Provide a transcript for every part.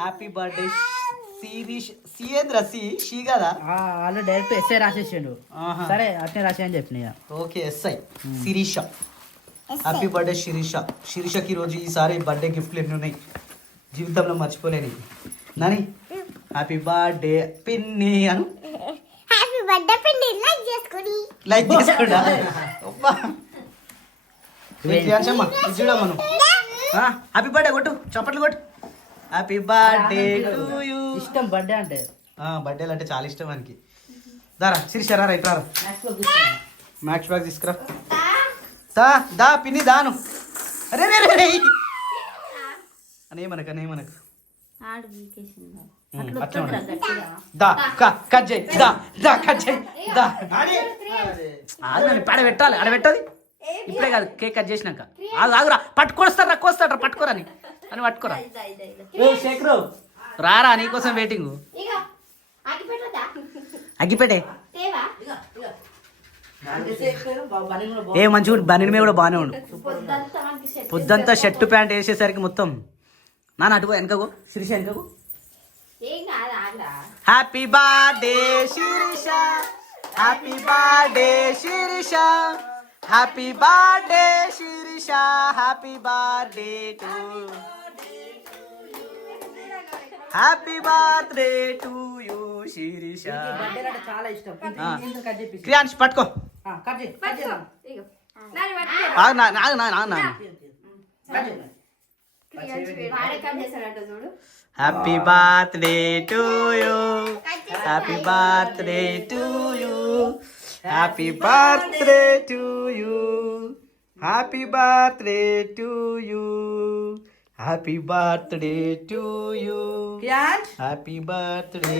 Happy birthday Shirish. సియేంద్ర సి కదా వాళ్ళు డైరెక్ట్ ఎస్ఐ రాసేసిండు. సరే అట్నే రాసి అని చెప్పిన. ఓకే ఎస్ఐ శిరీష. Happy birthday Shirisha. శిరీషకి ఈరోజు ఈసారి బర్త్డే గిఫ్ట్లు ఎన్ని ఉన్నాయి జీవితంలో మర్చిపోలేని. నాని హ్యాపీ బర్త్డే పిన్ని అను. హ్యాపీ బర్త్డే పిన్ని. లైక్ చేసుకోండి. చూడమ్మను హ్యాపీ బర్త్డే కొట్టు, చప్పట్లు కొట్టు. Happy birthday to you. ఇష్టం బర్త్డే అంటే. బర్త్డేలు అంటే చాలా ఇష్టం మనకి. దారా శిరీష రా రైట్ రారా. మ్యాక్స్ బ్యాగ్ తీసుకురా. దా పిన్ని దాను. అరే రే రే అనేమనకు అనేమనకు. దా కట్ చేయి. దా కట్ చేయి. దా పడ పెట్టాలి. ఆడ పెట్టది ఇప్పుడే కాదు, కేక్ కట్ చేసినాక. ఆగురా పట్టుకొస్తారా కోస్తారా పట్టుకోరా అని పట్టుకోరా. శేఖరు రారా నీకోసం వెయిటింగ్. అగ్గిపెట్టే ఏ మంచిగా బనీన్ మీద కూడా బాగానే ఉండు. పొద్దంతా షర్టు ప్యాంట్ వేసేసరికి మొత్తం నాన్న అటుకో వెనకకు. శిరీష వెనకకు. Happy birthday Shirisha. Happy birthday Shirisha. Happy birthday Shirisha. Happy birthday to. Happy birthday to you Shirisha. చాలా ఇష్టం. క్రియాన్స్ పట్టుకో. Happy birthday to you. Happy birthday to you. Happy birthday to you. Happy birthday to you. Happy birthday to you. Happy birthday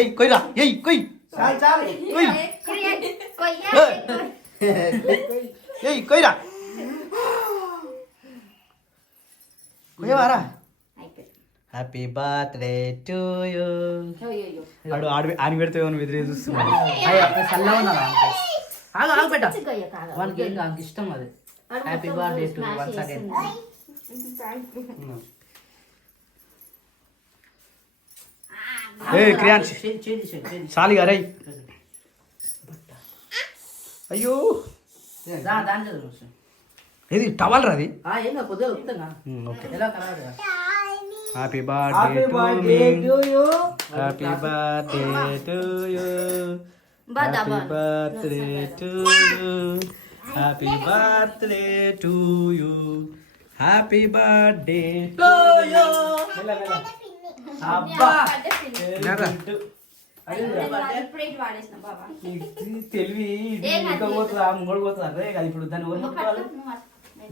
ఎయ్ కొయ్యరా. ఎయ్ కొయ్ కొయ్. ఎయ్ కొయ్యరా. కొయ్యవారా. Happy birthday to you. ఆడు ఆడి పెడితే ఎదురు చూస్తున్నాడు. ఆగు పెట్ట వాళ్ళకి నాకు ఇష్టం అది. Happy birthday to once again. ఏ క్రియాన్స్ చాలిగా రై. అయ్యో ఇది టవల్ రాది. Happy birthday to you. Happy birthday to you. Happy birthday to you. Happy birthday to you. Happy birthday to you. అబ్బా తెలివి పోతుందా ముంగడు పోతుందా అదే కదా. ఇప్పుడు దాన్ని ఓర్ముకోవాలి.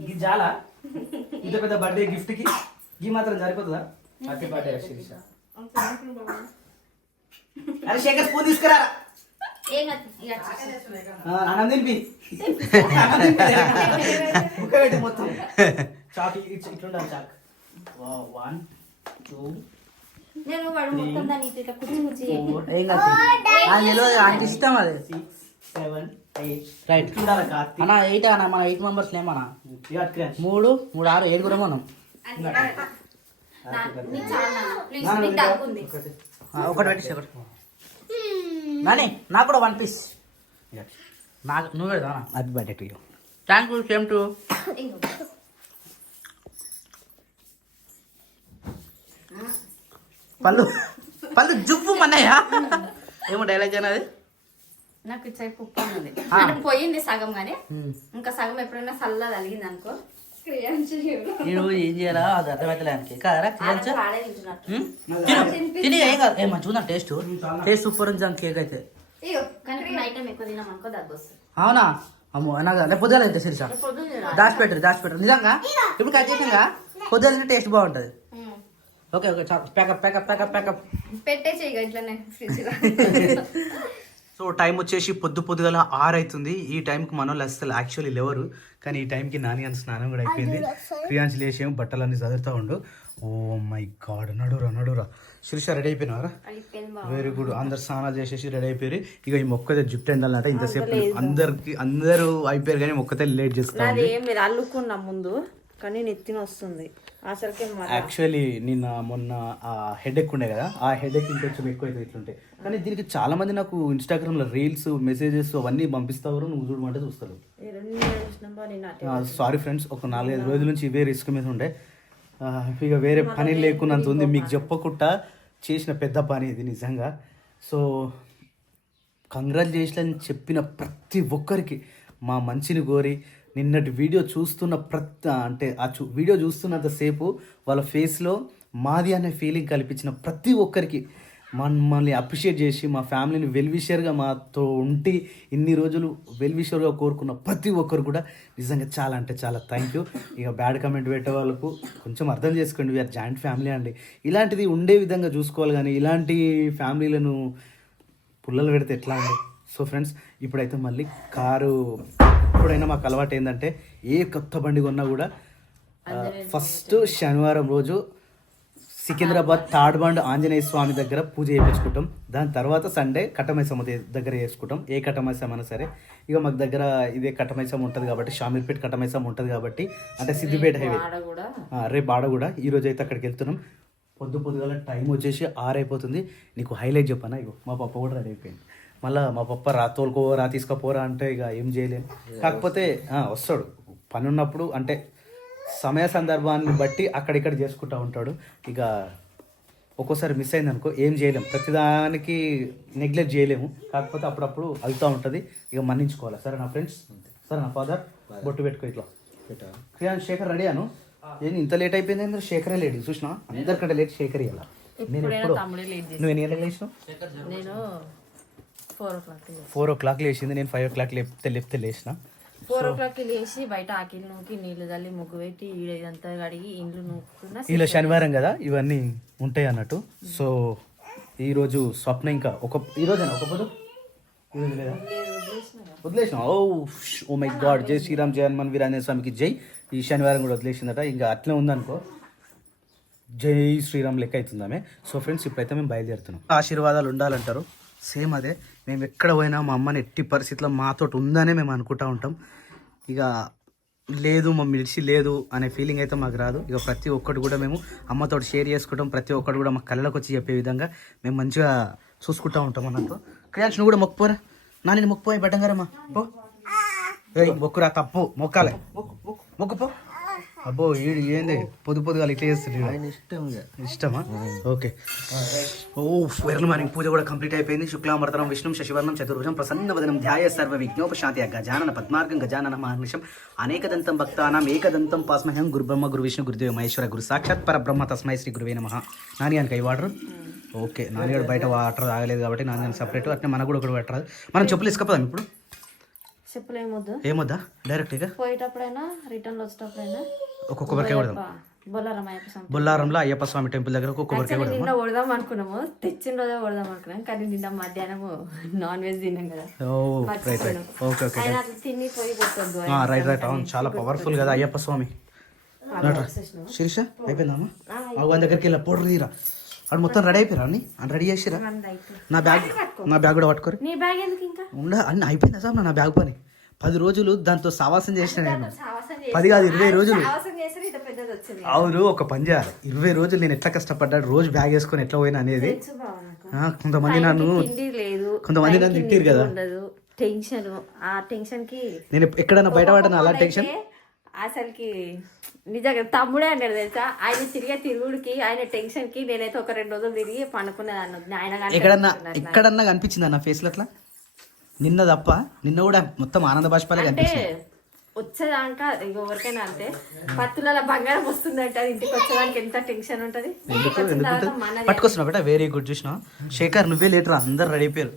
ఇది చాలా ఇంత పెద్ద బర్త్డే గిఫ్ట్ కి ఈ మాత్రం సరిపోతుందా. Happy birthday Shirisha. అరే శేఖర్ స్పూన్ తీసుకురా. అన్నం తినిపి మొత్తం చాక్ ఇట్లుండాలి. చాక్ 1 2 ఇష్టం అది. 6 7 8 రైట్ అన్న 8 అన్న. మన 8 మెంబర్స్ లేమన్నా. 3 3 6 7 మనం. ఒకటి పెట్టి ఒకటి నాని నాకు కూడా 1 పీస్. నాకు నువ్వు పెడతా. Happy birthday to you. Thank you. Same to. పళ్ళు పళ్ళు జువ్వు మన్నయ్య. ఏమో డైలాగ్ అనేది నాకు ఇటు ఉప్పు ఉన్నది పోయింది సగం కానీ ఇంకా సగం ఎప్పుడైనా చల్లగా తగిలింది అనుకో ఏం చేయాలా అది అర్థమైతే కాదరా. తిని ఏం కాదు. ఏ మంచిగా టేస్ట్ టేస్ట్ సూపర్ ఉంది కేక్ అయితే. అవునా అమ్మో నాకు అంటే పొద్దున అయితే శిరీష దాచిపెట్టరు నిజంగా. ఇప్పుడు కట్ చేసినాక పొద్దున టేస్ట్ బాగుంటుంది. Okay okay pack up pack up pack up pack up పెట్టేసి ఇట్లనే ఫ్రిడ్జ్ లో. సో టైం వచ్చేసి పొద్దుగల 6 అవుతుంది. ఈ టైంకి మన వాళ్ళు అసలు యాక్చువల్లీ లేవరు, కానీ ఈ టైంకి నాని అని స్నానం కూడా అయిపోయింది. క్రియాన్స్ లేచేమో బట్టలన్నీ చదువుతూ ఉండు. ఓ మై గాడ్ నడురా శిరీష రెడీ అయిపోయినారా? Very good. అందరు స్నానాలు చేసేసి రెడీ అయిపోయారు. ఇక ఈ మొక్కతే జుట్టు ఎండాలంటే ఇంతసేపు అందరూ అయిపోయారు కానీ మొక్కతే లేట్ చేస్తాను. ఏం లేదు అల్లుకున్నా ముందు కానీ నెత్తిన వస్తుంది అసలుకే యాక్చువల్లీ మొన్న ఆ హెడేక్ ఉండే కదా, ఆ హెడేక్ ఇంకొంచెం ఎక్కువ అయితే ఇట్లుంటే. కానీ దీనికి చాలా మంది నాకు ఇన్స్టాగ్రామ్లో రీల్స్ మెసేజెస్ అవన్నీ పంపిస్తావు, నువ్వు చూడమంటే చూస్తావు. సారీ ఫ్రెండ్స్, ఒక 4-5 రోజుల నుంచి ఇవే రిస్క్ మీద ఉండే. ఇక వేరే పని లేకున్నంత ఉంది, మీకు చెప్పకుండా చేసిన పెద్ద పని ఇది నిజంగా. సో కంగ్రాచులేషన్ అని చెప్పిన ప్రతి ఒక్కరికి మా మంచిని కోరి, నిన్నటి వీడియో చూస్తున్న అంటే ఆ వీడియో చూస్తున్నంతసేపు వాళ్ళ ఫేస్లో మాది అనే ఫీలింగ్ కల్పించిన ప్రతి ఒక్కరికి, మమ్మల్ని అప్రిషియేట్ చేసి మా ఫ్యామిలీని వెల్విషర్గా మాతో ఉండి ఇన్ని రోజులు వెల్విషర్గా కోరుకున్న ప్రతి ఒక్కరు కూడా నిజంగా చాలా అంటే చాలా థ్యాంక్ యూ. ఇక బ్యాడ్ కమెంట్ పెట్టే వాళ్ళకు కొంచెం అర్థం చేసుకోండి, వీఆర్ జాయింట్ ఫ్యామిలీ అండి. ఇలాంటిది ఉండే విధంగా చూసుకోవాలి, కానీ ఇలాంటి ఫ్యామిలీలను పుల్లలు పెడితే ఎట్లా అండి. సో ఫ్రెండ్స్, ఇప్పుడైతే మళ్ళీ కారు, ఎప్పుడైనా మాకు అలవాటు ఏంటంటే ఏ కొత్త బండి కొన్నా కూడా ఫస్ట్ శనివారం రోజు సికింద్రాబాద్ తాడ్బండ్ ఆంజనేయ స్వామి దగ్గర పూజ చేయించుకుంటాం. దాని తర్వాత సండే కట్టమైసమ్మ దగ్గర చేసుకుంటాం. ఏ కట్టమైసమ్మ సరే, ఇక మాకు దగ్గర ఇదే కట్టమైసమ్మ ఉంటుంది కాబట్టి, షామీర్పేట కట్టమైసమ్మ ఉంటుంది కాబట్టి, అంటే సిద్దిపేట హైవే. రేపు ఆడ కూడా ఈరోజు అయితే అక్కడికి వెళ్తున్నాం. పొద్దుగాల టైం వచ్చేసి 6 అయిపోతుంది. నీకు హైలైట్ చెప్పానా, ఇగో మా పప్ప కూడా రెడీ అయిపోయింది. మళ్ళీ మా పప్ప తోలుకోరా తీసుకుపోరా అంటే ఇక ఏం చేయలేము. కాకపోతే వస్తాడు పని ఉన్నప్పుడు, అంటే సమయ సందర్భాన్ని బట్టి అక్కడిక్కడ చేసుకుంటూ ఉంటాడు. ఇక ఒక్కోసారి మిస్ అయింది అనుకో ఏం చేయలేము, ప్రతిదానికి నెగ్లెక్ట్ చేయలేము. కాకపోతే అప్పుడప్పుడు అవుతూ ఉంటుంది, ఇక మన్నించుకోవాలి. సరే నా ఫ్రెండ్స్, సరే నా ఫాదర్, బొట్టు పెట్టుకో ఇట్లా. క్రియాన్ శేఖర్ రెడీ అను. ఏంది ఇంత లేట్ అయిపోయింది అంటే శేఖరే లేట్ చూసినా, అందరికంటే లేట్ శేఖర్ ఇలా. నేను ఎప్పుడు నువ్వు ఎన్ని గంటలకు లేచినావు? నేను 4 o'clock లేచింది. నేను 5 o'clock లేపితే లేచిన. 4 o'clock లేచి బయట ఆకిలి నూకి నీళ్లు చల్లి ముగ్గు పెట్టి ఇదంతా కడిగి ఇండ్లు నూకున్నా. ఇలా శనివారం కదా ఇవన్నీ ఉంటాయి అన్నట్టు. సో ఈరోజు స్వప్న ఇంకా ఈరోజేనా ఒక పొద్దు? ఈరోజు లేదా? వదిలేసిన. ఓ మై గాడ్, జై శ్రీరామ్, జై హనుమాన్ వీరాంజనేయ స్వామికి జై. ఈ శనివారం కూడా వదిలేసిందట. ఇంకా అట్లే ఉందనుకో, జై శ్రీరామ్ లెక్క అవుతుందామే. సో ఫ్రెండ్స్, ఇప్పుడైతే మేము బయలుదేరుతున్నాం. ఆశీర్వాదాలు ఉండాలంటారు, సేమ్ అదే. మేము ఎక్కడ పోయినా మా అమ్మని ఎట్టి పరిస్థితుల్లో మాతో ఉందనే మేము అనుకుంటూ ఉంటాం. ఇక లేదు మా మిడిసి లేదు అనే ఫీలింగ్ అయితే మాకు రాదు. ఇక ప్రతి ఒక్కటి కూడా మేము అమ్మతో షేర్ చేసుకుంటాం. ప్రతి ఒక్కటి కూడా మా కళ్ళలోకి వచ్చి చెప్పే విధంగా మేము మంచిగా చూసుకుంటూ ఉంటాం అన్నట్టు. క్రియాన్స్ నువ్వు కూడా మొక్కుపోరా, నాని మొక్కుపోయి బట్టంగారమ్మా పో. మొక్కురా, తప్పు మొక్కాలే, మొక్కుపో. అబ్బో ఏంది పొద్దుగా ఇట్లా చేస్తుంది, ఇష్టమా? ఓకే. ఎర్లీ మార్నింగ్ పూజ కూడా కంప్లీట్ అయిపోయింది. శుక్లాంబరతనం విష్ణు శశివర్ణం చతుర్భుజం ప్రసన్నవదనం ధ్యాయ సర్వ విఘ్నోపశాంతి గజానన పద్మార్గం గజానన మహర్నిశం అనేకదంతం భక్తానాం ఏకదంతం పాస్మహ్యం గురు బ్రహ్మ గురు విష్ణు గురుదేవ మహేశ్వర గురు సాక్షాత్ పరబ్రహ్మ తస్మై శ్రీ గురువే నమః. నాని అని కై వాటర్. ఓకే, నాన్నగారు బయట వాటర్ తాగలేదు కాబట్టి నాన్నగారు సపరేట్. అట్లా మనకు కూడా ఒకటి పెట్టరాదు. మనం చెప్పులు ఇసుకపోదాం ఇప్పుడు. చెప్పులు ఏమొద్దా డైరెక్ట్గా పోయేటప్పుడైనా రిటర్న్ వచ్చేటప్పుడైనా ఒక కొబ్బరికాయ కొడదాం. బొల్లారంలో అయ్యప్ప స్వామి టెంపుల్ దగ్గర ఒక కొబ్బరికాయ కొడదాం. నిన్న కొడదాం అనుకున్నాము, తెచ్చిన రోజే కొడదాం అనుకున్నాం, కానీ నిన్న మధ్యాహ్నం నాన్ వెజ్ తిన్నాం కదా. ఓకే తిని పోయి కొట్టద్దు. రైట్ అవును, చాలా పవర్ఫుల్ కదా అయ్యప్ప స్వామి. శిరీష అయిపోయిందమ్మా, భగవాన్ దగ్గరికి వెళ్ళా పౌడర్ తీరా. అక్కడ మొత్తం రెడీ అయిపోయారా అన్ని? రెడీ చేసిరా? నా బ్యాగ్ కూడా పట్టుకోరు. నీ బ్యాగ్ ఎందుకు ఇంకా? అన్ని అయిపోయిందా సార్? నా బ్యాగ్ పని 10 రోజులు దాంతో సావాసం చేసిన నేను. 10 కాదు 20 రోజులు. అవును, ఒక పని చేయాలి. 20 రోజులు నేను ఎట్లా కష్టపడ్డా, రోజు బ్యాగ్ వేసుకొని ఎట్లా పోయినా అనేది. కొంతమంది నన్ను తిట్టిరు కదా. టెన్షన్, ఆ టెన్షన్ కి నేను ఎక్కడైనా బయట పడ్డాను అలా టెన్షన్. అసలుకి నిజంగా తమ్ముడే అన్నాడు తెలుసా. ఆయన తిరిగే తిరుగుడికి, ఆయన టెన్షన్ కి నేనైతే ఒక 2 రోజులు తిరిగి పండుకునేది. ఆయన ఎక్కడన్నా కనిపించింది నా ఫేస్ లో అట్లా? నిన్న తప్ప, నిన్న కూడా మొత్తం ఆనంద బాష్పాలే కనిపించింది. వచ్చేదాక ఎవరికైనా అంతే, పత్తుల బంగారం వస్తుందంటే ఇంటికి వచ్చేదానికి ఎంత టెన్షన్ ఉంటది. పట్టుకొస్తున్నా బేట, వెరీ గుడ్. చూసినా శేఖర్ నువ్వే లేటరా, అందరు రెడీ అయిపోయారు.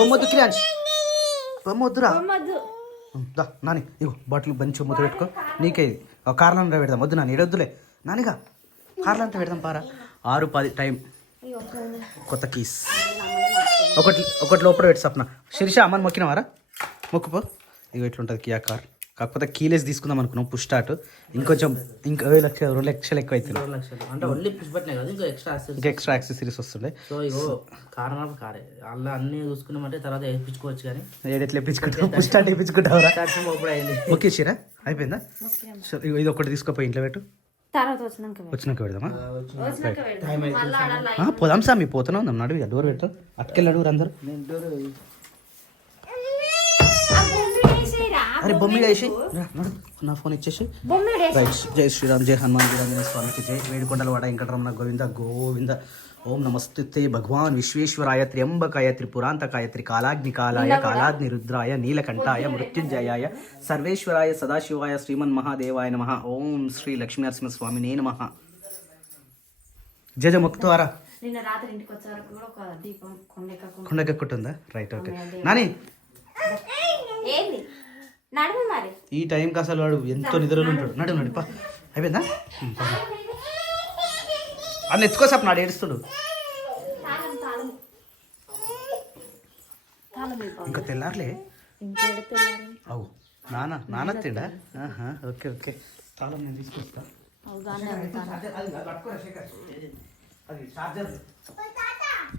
బొమ్మొద్దు క్రియాన్స్, బొమ్మొద్దురా నాని. ఇగో బాటిల్ బంచి ముద్ద పెట్టుకో, నీకే ఇది. కార్లో పెడదాం. వద్దు నాని, ఏడొద్దులే నానిగా, కార్లో అంతా పెడదాం. పారా 6:10 టైం. కొత్త కీస్ ఒకటి లోపల పెట్టి సప్న. శిరీష అమ్మని మొక్కినవారా? మొక్కుపో. ఇగో ఇట్లుంటుంది కియా కార్. కాకపోతే కీలెస్ తీసుకుందాం అనుకున్నాం, పుష్ స్టార్ట్. ఇంకొంచెం 2 లక్షలు ఎక్కువ అవుతుంది. అంటే ఓన్లీ పుష్ బటనే కాదు, ఇంకా ఎక్స్ట్రా యాక్సెసరీస్ వస్తుండే. సో ఇగో కారణం కారే అలా అన్ని చూసుకున్నామంటే తర్వాత వేయించుకోవచ్చు. కానీ ఎట్లా వేయించుకుంటావు? Push start వేయించుకుంటావురా? ఇప్పుడు అయింది. మొక్కేసిరా? అయిపోయిందా? సో ఇది ఒకటి తీసుకుపోయి ఇంట్లో పెట్టు, తర్వాత వచ్చినాక వచ్చినాక పెడదామా? వచ్చినాక పెడదాం. మళ్ళా ఆడ లైన్ పోదాం సామి, పోతూనే ఉందాం. నడువు ఇక డోర్ పెట్టు, అటుకెళ్ళి అడుగురు అందరు. అరే బొమ్మిడి వేసి నా ఫోన్ ఇచ్చేసి. రైట్. జై శ్రీరామ్, జై హనుమాన్, జై ఆంజనేయ స్వామికి జై. వేడుకొండల వాడ వెంకటరమణ గోవింద గోవింద. ఓం నమస్తే భగవాన్ విశ్వేశ్వరాయ త్ర్యంబకాయ త్రిపురాంతకాయ త్రికాలాగ్నికాలాయ కాలాగ్ని రుద్రాయ నీలకంఠాయ మృత్యుంజయాయ సర్వేశ్వరాయ సదాశివాయ శ్రీమన్ మహాదేవాయ నమః. ఓం శ్రీ లక్ష్మీనరసింహ స్వామినే నమః. జయ మొక్కుతారా? నిన్న రాత్రి ఇంటికి వచ్చే వరకు కూడా ఒక దీపం కొండకెక్కుంటుందా? Right, okay. నాని ఏంది నడుము మరి ఈ టైంకి అసలు వాడు ఎంతో నిద్రలో ఉంటాడు. నడు నడిపా. అయిపోయిందా? అని ఎత్తుకోసాపు నాడు ఏడుస్తుడు. ఇంకా తెల్లారులే. అవు నాన్న తిండా? Okay okay. తాళం నేను తీసుకొస్తా.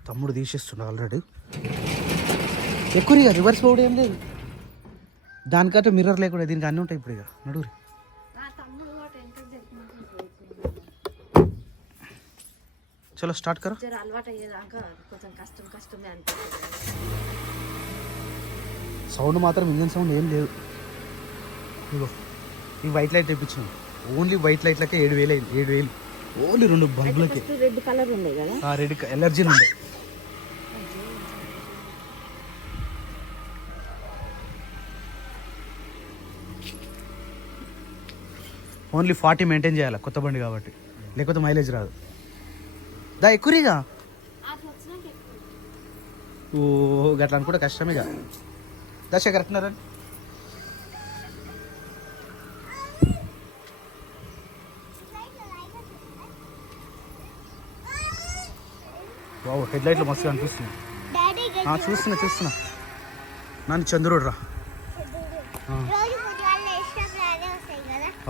తమ్ముడు తీసేస్తుండ ఆల్రెడీ. ఎక్కువ రివర్స్ పోవడం ఏం లేదు. దానికంటే మిర్రర్ లేకుండా దీనికి అన్నీ ఉంటాయి. ఇప్పుడు ఇక నడుగురి. చలో స్టార్ట్ కరో. అలవాటు అయ్యేదాకా కొంచెం కష్టమే సౌండ్ మాత్రం ఇంజన్ సౌండ్ ఏం లేదు. ఇగో ఈ వైట్ లైట్ తెప్పించాను. ఓన్లీ వైట్ లైట్లకే 7,000 అయింది. 7,000 ఓన్లీ 2 బల్బులకి. రెడ్ కలర్ ఉంది కదా, రెడ్ ఎలర్జీ ఉంది. ఓన్లీ 40 మెయింటైన్ చేయాలి కొత్త బండి కాబట్టి, లేకపోతే మైలేజ్ రాదు. దా ఎక్కువగా ఓ గట్లా అనుకుంటే కష్టమేగా. దశ కరెక్ట్నారండి. బాబు హెడ్ లైట్లు మస్తుగా అనిపిస్తుంది. చూస్తున్నా నన్ను చంద్రుడు రా.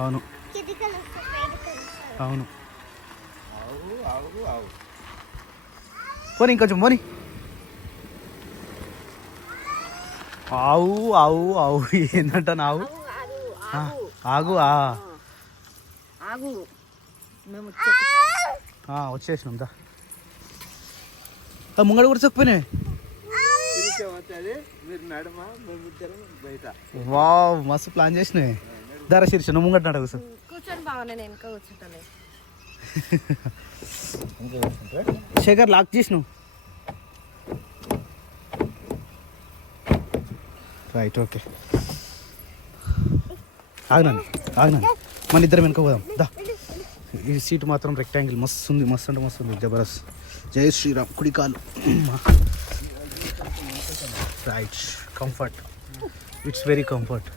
అవును అవును. పోనీ ఇంకొంచెం పోనీ. ఆవు ఆవు ఆవు ఏంటంట నావు. ఆగు ఆగు మేము వచ్చేసినాం. దా ముంగడు కూడా చొక్కిపోయినా. వావ్ మస్తు ప్లాన్ చేసినాయి. ధర శీర్ష నువ్వు ముంగట నడవు సార్. కూర్చొని బాగా నేను వెనక కూర్చుంటాను. శేఖర్ లాక్ చేసినావు. Right, okay. ఆగినాను మన ఇద్దరం వెనుక పోదాం. దా ఈ సీట్ మాత్రం రెక్టాంగిల్ మస్తు ఉంది. మస్తు అంటే మస్తు ఉంది. జబర్దస్త్. జై శ్రీరామ్. కుడికాలు. Right. Comfort. It's very comfort.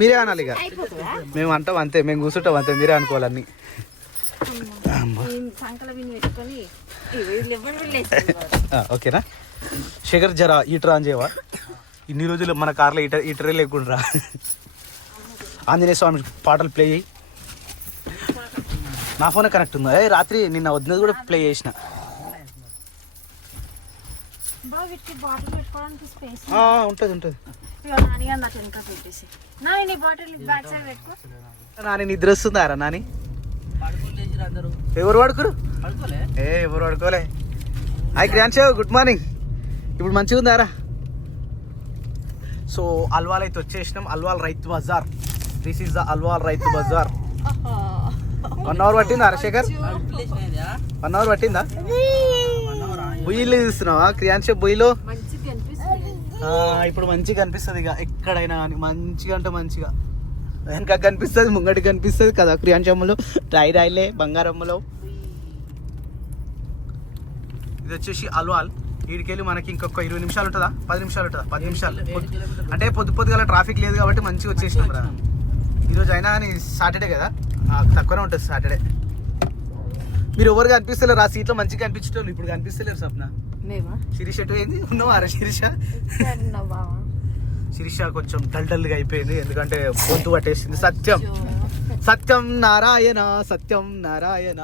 మీరే అనాలి ఇక. మేము అంటాం అంతే, మేము కూర్చుంటాం అంతే, మీరే అనుకోవాలన్నీ. ఓకేనా శేఖర్? జరా ఈటర్ ఆన్ చేయవా? ఇన్ని రోజులు మన కార్లో ఈటరే లేకుండా ఆంజనేయ స్వామి పాటలు ప్లే చేయి. నా ఫోనే కనెక్ట్ ఉందా? రాత్రి నిన్న వద్దు కూడా ప్లే చేసిన. ఉంటుంది. నాని నిద్ర వస్తుందారా? నాని ఎవరు పడుకురు? ఎవరు పడుకోలే. Hi Kriyansh, good morning. ఇప్పుడు మంచిగా ఉందారా? సో అల్వాల్ అయితే వచ్చేసినాం. Alwal Rythu Bazar. This is the Alwal Rythu Bazar. 1 hour పట్టిందా శేఖర్? 1 అవర్ పట్టిందా? బొయ్యిలు చూస్తున్నావా క్రియాంశ్? బొయ్యిలో ఇప్పుడు మంచిగా కనిపిస్తుంది. ఇక ఎక్కడైనా కానీ మంచిగా అంటే మంచిగా వెనక కనిపిస్తుంది, ముంగటి కనిపిస్తుంది కదా క్రియాంశమ్మలో. రాయిలే బంగారమ్మలో. ఇది వచ్చేసి అల్వాల్. వీడికెళ్ళి మనకి ఇంకొక 20 నిమిషాలు ఉంటుందా? 10 నిమిషాలు ఉంటుందా? 10 నిమిషాలు. అంటే పొద్దుగల ట్రాఫిక్ లేదు కాబట్టి మంచిగా వచ్చేసినాం రా. ఈరోజు అయినా కానీ సాటర్డే కదా, తక్కువనే ఉంటుంది సాటర్డే. మీరు ఎవరు కనిపిస్తలేరు ఆ సీట్లో. మంచిగా కనిపించడం ఇప్పుడు కనిపిస్తలేరు. స్వప్న శిరీష ఎటు అయింది? ఉన్నావా అరే శిరీష? శిరీష కొంచెం డల్గా అయిపోయింది, ఎందుకంటే పొద్దు పట్టేసింది. సత్యం నారాయణ, సత్యం నారాయణ.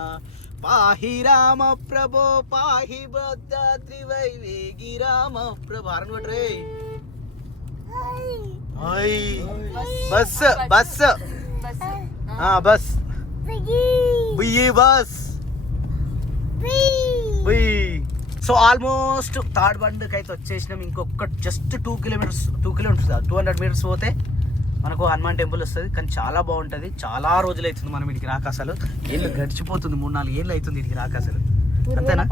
పాహి రామ ప్రభో పాహి భద్రాద్రి వైవేగి రామ ప్రభు. ఆరని పట్టరే. బస్ బస్ బస్ బుయ్యి బస్ సో ఆల్మోస్ట్ థర్డ్ బండ్కి అయితే వచ్చేసినాం. ఇంకొక జస్ట్ 2 కిలోమీటర్స్ 200 మీటర్స్ పోతే మనకు హనుమాన్ టెంపుల్ వస్తుంది. కానీ చాలా బాగుంటుంది. చాలా రోజులు అవుతుంది మనం ఇడికి రాక, అసలు ఏళ్ళు గడిచిపోతుంది. 3-4 ఏళ్ళు అవుతుంది ఇడికి రాక అసలు. అంతేనా?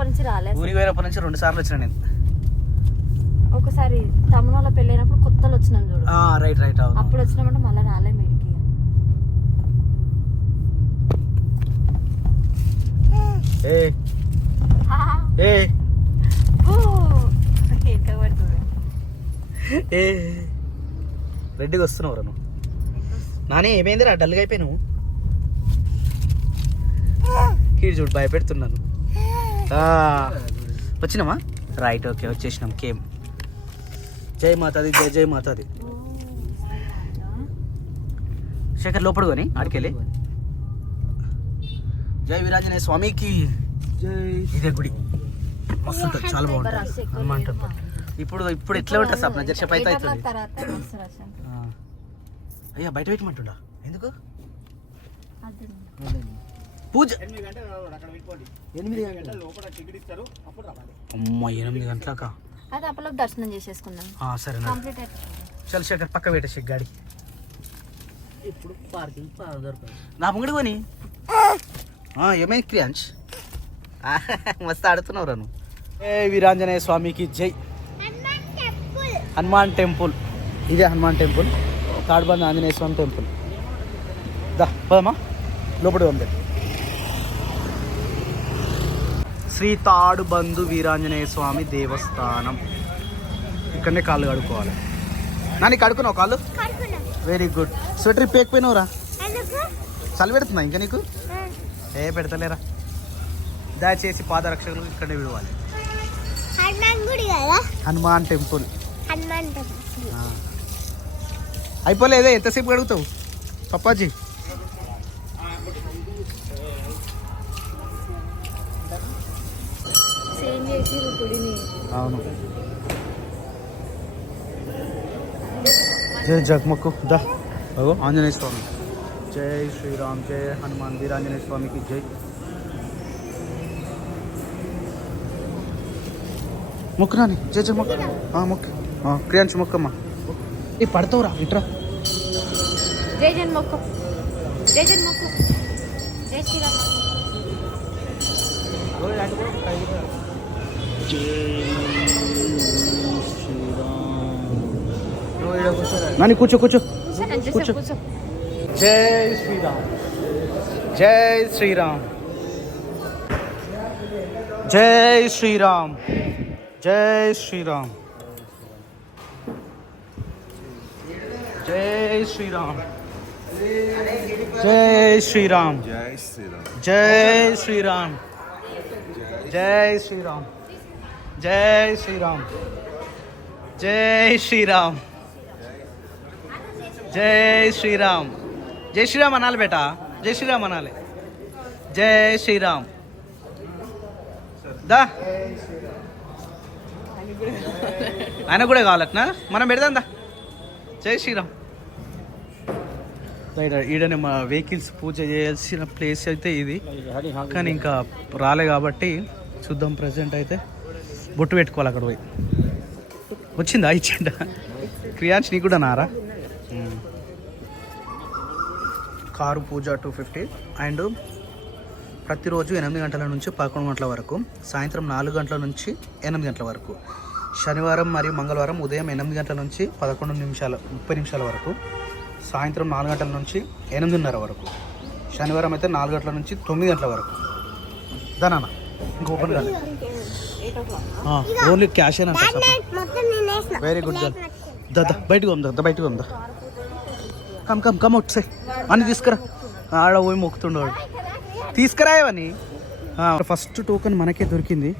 ఊరికి పోయినప్పటి నుంచి 2 సార్లు వచ్చిన నేను. ఒకసారి తమిళనాడులో పెళ్ళైనప్పుడు కొత్తలో వచ్చినాం చూడు. రైట్ రైట్ అవును. అప్పుడు వచ్చినామంటే మళ్ళీ రాలే మీడికి. రెడ్డిగా వస్తున్నావు రా నువ్వు. నానే ఏమైందిరా డల్గా అయిపోయి నువ్వు? కీడు చూడు భయపెడుతున్నాను. వచ్చినామా? రైట్ ఓకే వచ్చేసినాం. కేమ్ జై మాతాది జై జై మాతాది. శేఖర్ లోపడు కొని ఆడికెళ్ళి జై వీరాంజనేయ స్వామికి ఇదే గుడి మస్తు ఉంటుంది, చాలా బాగుంటుంది హనుమాన్ టెంపుల్. ఇప్పుడు ఎట్లా ఉంటుంది సప్న జర్షప్ అయితే అవుతుంది. అయ్యా బయట పెట్టమంటుండా ఎందుకు? పూజ 8 గంటలకా? అది అప్పట్లో దర్శనం చేసేసుకుందాం. సరే చల్ శేఖర్ పక్క పెట్టే శేఖర్ గాడి. ఇప్పుడు పార్కింగ్ దొరకదు నా ముంగడి కొని. ఏమైంది క్రియాంష్? మస్తు ఆడుతున్నావు రా నువ్వు. ఏ వీరాంజనేయ స్వామికి జై. హనుమాన్ టెంపుల్ ఇదే హనుమాన్ టెంపుల్, తాడుబంద ఆంజనేయ స్వామి టెంపుల్. దా పోదమ్మా లోపలి ఉంది. శ్రీ తాడుబంధు వీరాంజనేయ స్వామి దేవస్థానం. ఇక్కడనే కాళ్ళు కడుక్కోవాలి. నాని కడుక్కున్నావు కాళ్ళు? Very good. స్వెటర్ ఇప్పకపోయినావురా? చలి పెడుతుందా ఇంకా నీకు? పెడతలేరా. దయచేసి పాదరక్షకులు ఇక్కడే విడవాలి. హనుమాన్ టెంపుల్ అయిపోలేదే, ఎంతసేపు అడుగుతావు పప్పాజీ? అవును. జై జగమక్కు దా ఆంజనేయ స్వామి. జై శ్రీరామ్ జై హనుమాన్ వీరాంజనేయ స్వామికి జై. మొక్కురాని జై జై మొక్క మొక్కు. క్రియాంశ్ మొక్కమ్మా. ఈ పడతావురా ఇట్రా. జై జన్ మొక్కు, జై జన్ మొక్కు, జై శ్రీరామ్. నాని కూర్చో కూర్చో కూర్చో. జై శ్రీరామ్ జై శ్రీరామ్ జై శ్రీరామ్ జై శ్రీరామ్ జై శ్రీరామ్ జై శ్రీరామ్ జై శ్రీరామ్ జై శ్రీరామ్ జై శ్రీరామ్ జై శ్రీరామ్ జై శ్రీరామ్. జై శ్రీరామ్ అనాలి బేటా, జై శ్రీరామ్ అనాలి. జై శ్రీరామ్ దా. ఆయన కూడా కావాలట్నా? మనం పెడదాం దా. జై శ్రీరామ్. ఈడనే మా వెహికల్స్ పూజ చేయాల్సిన ప్లేస్ అయితే ఇది, కానీ ఇంకా రాలే కాబట్టి చూద్దాం. ప్రజెంట్ అయితే బొట్టు పెట్టుకోవాలి అక్కడ పోయి. వచ్చిందా? ఇచ్చిండా? క్రియాంశ్ నీకు కూడా నారా? కారు పూజ 250 అండ్ ప్రతిరోజు 8 గంటల నుంచి 11 గంటల వరకు, సాయంత్రం 4 గంటల నుంచి 8 గంటల వరకు, శనివారం మరియు మంగళవారం ఉదయం 8 గంటల నుంచి 30 వరకు, సాయంత్రం 4 గంటల నుంచి 8:30 వరకు, శనివారం అయితే 4 గంటల నుంచి 9 గంటల వరకు. దానా ఇంక ఓపెన్ కాదు, ఓన్లీ క్యాష్ అయినా. Very good girl. దా బయటకు ఉందా, బయటకు ఉందా. Come come come outside. అని తీసుకురా. ఆడ పోయి మొక్కుతుండేవాడు. తీసుకురాయవని. ఫస్ట్ టోకెన్ మనకే దొరికింది,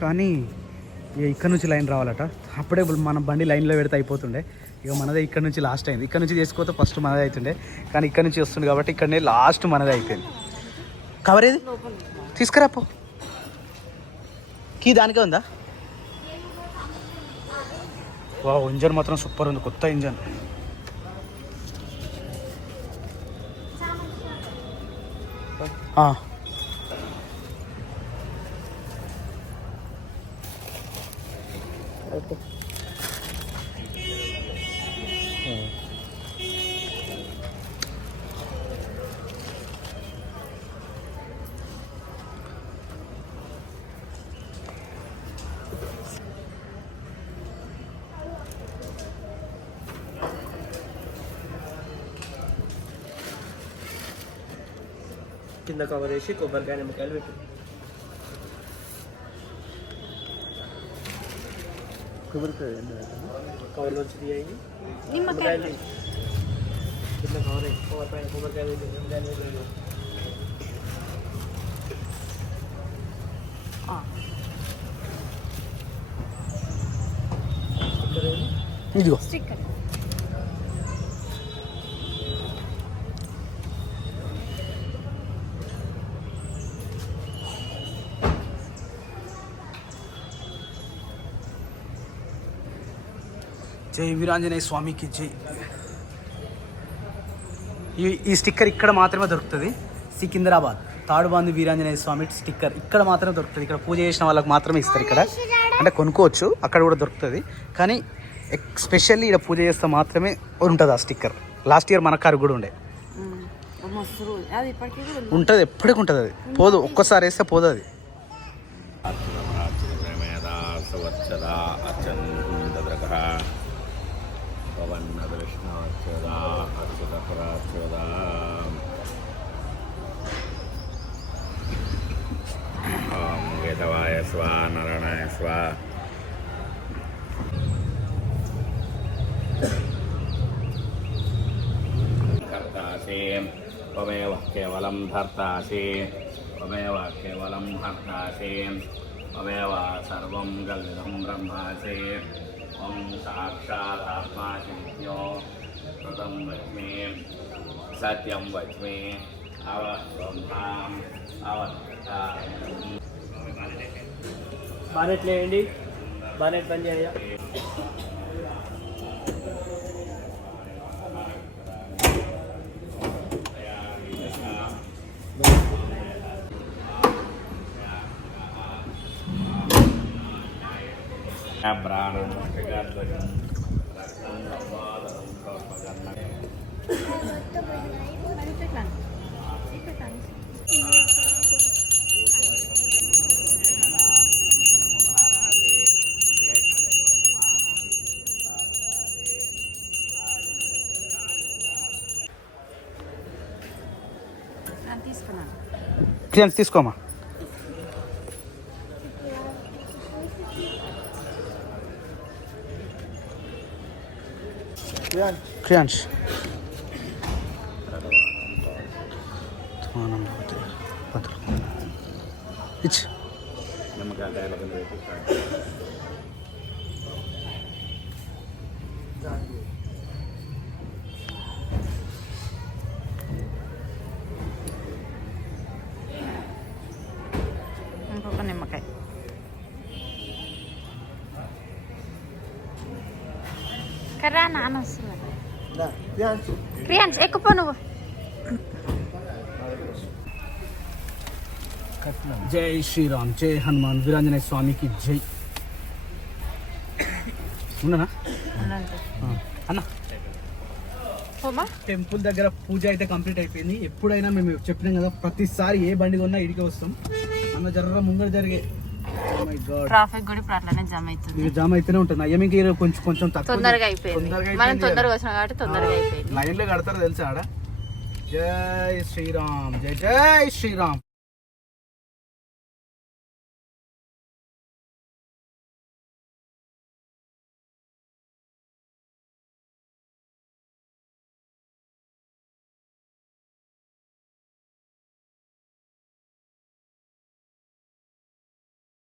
కానీ ఇక్కడ నుంచి లైన్ రావాలట. అప్పుడే మన బండి లైన్లో పెడితే అయిపోతుండే. ఇక మనదే ఇక్కడ నుంచి లాస్ట్ అయింది. ఇక్కడ నుంచి చేసుకోతే ఫస్ట్ మనదే అవుతుండే, కానీ ఇక్కడ నుంచి వస్తుంది కాబట్టి ఇక్కడనే లాస్ట్ మనదే అయిపోయింది. కవర్ ఏది? తీసుకురా పో. కీ దానికే ఉందా? వా ఇంజన్ మాత్రం సూపర్ ఉంది, కొత్త ఇంజన్. ఓకే. కింద కవర్ వేసి కొబ్బరికాయ నిమ్మకాయలు పెట్టు. కొబ్బరికాయ కవర్ నుంచి తీయండి. నిమ్మకాయలు కింద కవర్ వేసి కొబ్బరికాయ వేసి నిమ్మకాయలు వేసి ఇదిగో జై వీరాంజనేయ స్వామికి జై. ఈ స్టిక్కర్ ఇక్కడ మాత్రమే దొరుకుతుంది. సికింద్రాబాద్ తాడుబాంది వీరాంజనేయ స్వామి స్టిక్కర్ ఇక్కడ మాత్రమే దొరుకుతుంది. ఇక్కడ పూజ చేసిన వాళ్ళకి మాత్రమే ఇస్తారు. ఇక్కడ అంటే కొనుక్కోవచ్చు, అక్కడ కూడా దొరుకుతుంది. కానీ స్పెషల్లీ ఇక్కడ పూజ చేస్తే మాత్రమే ఉంటుంది ఆ స్టిక్కర్. లాస్ట్ ఇయర్ మన కారు కూడా ఉండే ఉంటుంది, ఎప్పటికి ఉంటుంది. అది పోదు, ఒక్కసారి వేస్తే పోదు అది. వేదవాయ స్వ నారాయణాయ స్వ. ధర్తాసి త్వమేవ కేవలం ధర్తాసి త్వమేవ కేవలం హర్తాసి త్వమేవ సర్వం కల్విదం బ్రహ్మాసి. ఓం సాక్షాత్ ఆత్మాసి నిత్యో కృతం వచ్మి సత్యం వచ్మి అవబ్రహ్మాం బానెట్ లేయండి. బానెట్ పని చేయ. క్లియన్స్ తీసుకోమా. క్రియాన్స్ ఇచ్చి ఇంకొక నిమ్మకాయ. కర్రా నాన్న వస్తున్నారు. క్రియాన్స్ ఎక్కుపో నువ్వు. జై శ్రీరామ్, జై హనుమాన్ వీరాంజనేయ స్వామికి జై. ఉండనా అన్న. టెంపుల్ దగ్గర పూజ అయితే కంప్లీట్ అయిపోయింది. ఎప్పుడైనా మేము చెప్పినాం కదా, ప్రతిసారి ఏ బండి కొన్నా ఇడికే వస్తాం. అన్న జర్ర ముంగడ జరిగే ట్రాఫిక్ కూడా ఇప్పుడు అట్లనే జామ్ అవుతుంది. ఇక జామ్ అయితేనే ఉంటుంది. అయ్యమికి కొంచెం తొందరగా అయిపోయింది. మనం తొందరగా వచ్చినాం కాబట్టి తొందరగా అయిపోయింది. లైన్లో కడతారు తెలుసా ఆడ. జై శ్రీరామ్, జై జై శ్రీరామ్.